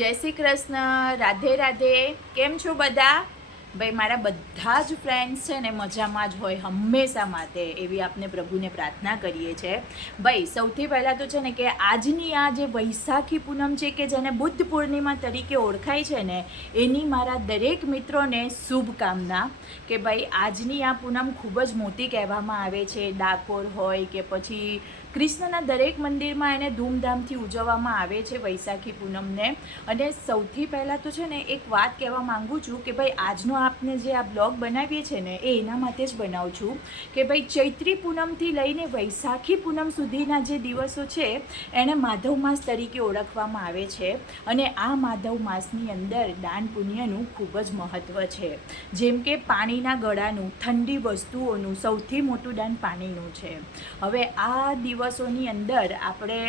જય શ્રી કૃષ્ણ, રાધે રાધે. કેમ છો બધા? ભાઈ મારા બધા જ ફ્રેન્ડ્સ છે ને મજામાં જ હોય હંમેશા માટે, એવી આપને પ્રભુને પ્રાર્થના કરીએ છીએ. ભાઈ સૌથી પહેલાં તો છે ને કે આજની આ જે વૈશાખી પૂનમ છે કે જેને બુદ્ધ પૂર્ણિમા તરીકે ઓળખાય છે ને, એની મારા દરેક મિત્રોને શુભકામના. કે ભાઈ આજની આ પૂનમ ખૂબ જ મોટી કહેવામાં આવે છે. ડાકોર હોય કે પછી કૃષ્ણના દરેક મંદિરમાં એને ધૂમધામથી ઉજવવામાં આવે છે વૈશાખી પૂનમને. અને સૌથી પહેલાં તો છે ને એક વાત કહેવા માગું છું કે ભાઈ આજનો આપને જે આ બ્લોગ બનાવીએ છીએ ને એ એના માટે જ બનાવું છું કે ભાઈ ચૈત્રી પૂનમથી લઈને વૈશાખી પૂનમ સુધીના જે દિવસો છે એને માધવ માસ તરીકે ઓળખવામાં આવે છે. અને આ માધવ માસની અંદર દાન પુણ્યનું ખૂબ જ મહત્ત્વ છે. જેમ કે પાણીના ગળાનું, ઠંડી વસ્તુઓનું સૌથી મોટું દાન પાણીનું છે. હવે આ દિવસોની અંદર આપણે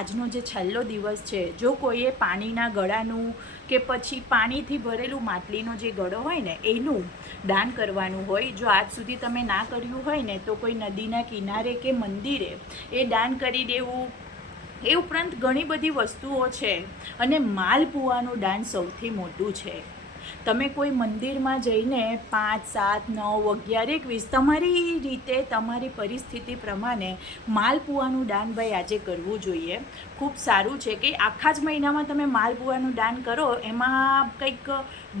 આજનો જે છેલ્લો દિવસ છે, જો કોઈએ પાણીના ગળાનું કે પછી પાણીથી ભરેલું માટલીનો જે ગળો હોય ને એનું દાન કરવાનું હોય, જો આજ સુધી તમે ના કર્યું હોય ને તો કોઈ નદીના કિનારે કે મંદિરે એ દાન કરી દેવું. એ ઉપરાંત ઘણી બધી વસ્તુઓ છે અને માલપુઆનું દાન સૌથી મોટું છે. તમે કોઈ મંદિરમાં જઈને 5, 7, 9, 11, 21 તમારી રીતે તમારી પરિસ્થિતિ પ્રમાણે માલપુઆનું દાન ભાઈ આજે કરવું જોઈએ. ખૂબ સારું છે કે આખા જ મહિનામાં તમે માલપુઆનું દાન કરો, એમાં કંઈક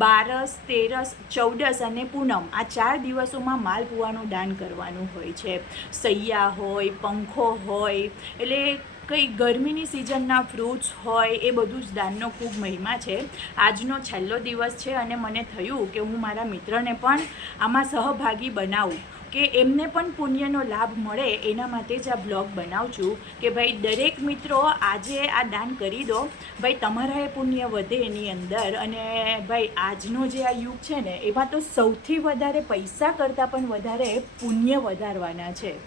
12, 13, 14 અને પૂનમ આ 4 દિવસોમાં માલપુઆનું દાન કરવાનું હોય છે. સૈયા હોય, પંખો હોય, એટલે કંઈ ગરમીની સિઝનના ફ્રૂટ્સ હોય, એ બધું જ દાનનો ખૂબ મહિમા છે. આજનો છેલ્લો દિવસ છે અને મને થયું કે હું મારા મિત્રને પણ આમાં સહભાગી બનાવું, કે એમને પણ પુણ્યનો લાભ મળે, એના માટે જ આ બ્લોગ બનાવું છું કે ભાઈ દરેક મિત્રો આજે આ દાન કરી દો. ભાઈ તમારા એ પુણ્ય વધે એની અંદર. અને ભાઈ આજનો જે આ યુગ છે ને એમાં તો સૌથી વધારે પૈસા કરતાં પણ વધારે પુણ્ય વધારવાના છે.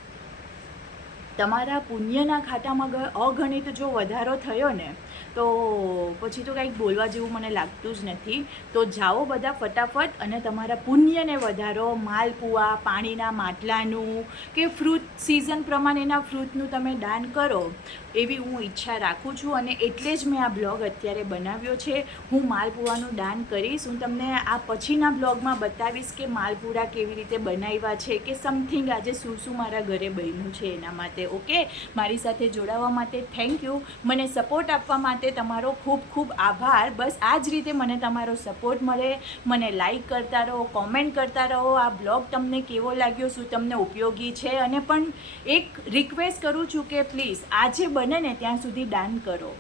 તમારા પુણ્યના ખાતામાં અગણિત જો વધારો થયો ને તો પછી તો કંઈક બોલવા જેવું મને લાગતું જ નથી. તો જાઓ બધા ફટાફટ અને તમારા પુણ્યને વધારો. માલપુઆ, પાણીના માટલાનું કે ફ્રૂટ સિઝન પ્રમાણેના ફ્રૂટનું તમે દાન કરો એવી હું ઈચ્છા રાખું છું. અને એટલે જ મેં આ બ્લોગ અત્યારે બનાવ્યો છે. હું માલપુઆનું દાન કરીશ. હું તમને આ પછીના બ્લોગમાં બતાવીશ કે માલપુરા કેવી રીતે બનાવ્યા છે, કે સમથિંગ આજે શું શું મારા ઘરે બન્યું છે એના માટે. ઓકે, મારી સાથે જોડાવા માટે થેન્ક યુ. મને સપોર્ટ આપવા માટે તમારો ખૂબ ખૂબ આભાર. બસ આ જ રીતે મને તમારો સપોર્ટ મળે. મને લાઈક કરતા રહો, કોમેન્ટ કરતા રહો. આ બ્લોગ તમને કેવો લાગ્યો, શું તમને ઉપયોગી છે? અને પણ એક રિક્વેસ્ટ કરું છું કે પ્લીઝ આજે બને ને ત્યાં સુધી દાન કરો.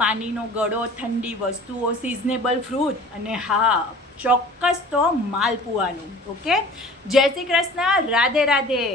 પાણીનો ગળો, ઠંડી વસ્તુઓ, સિઝનેબલ ફ્રૂટ અને હા ચોક્કસ તો માલપુઆનું. ઓકે, જય શ્રી કૃષ્ણ, રાધે રાધે.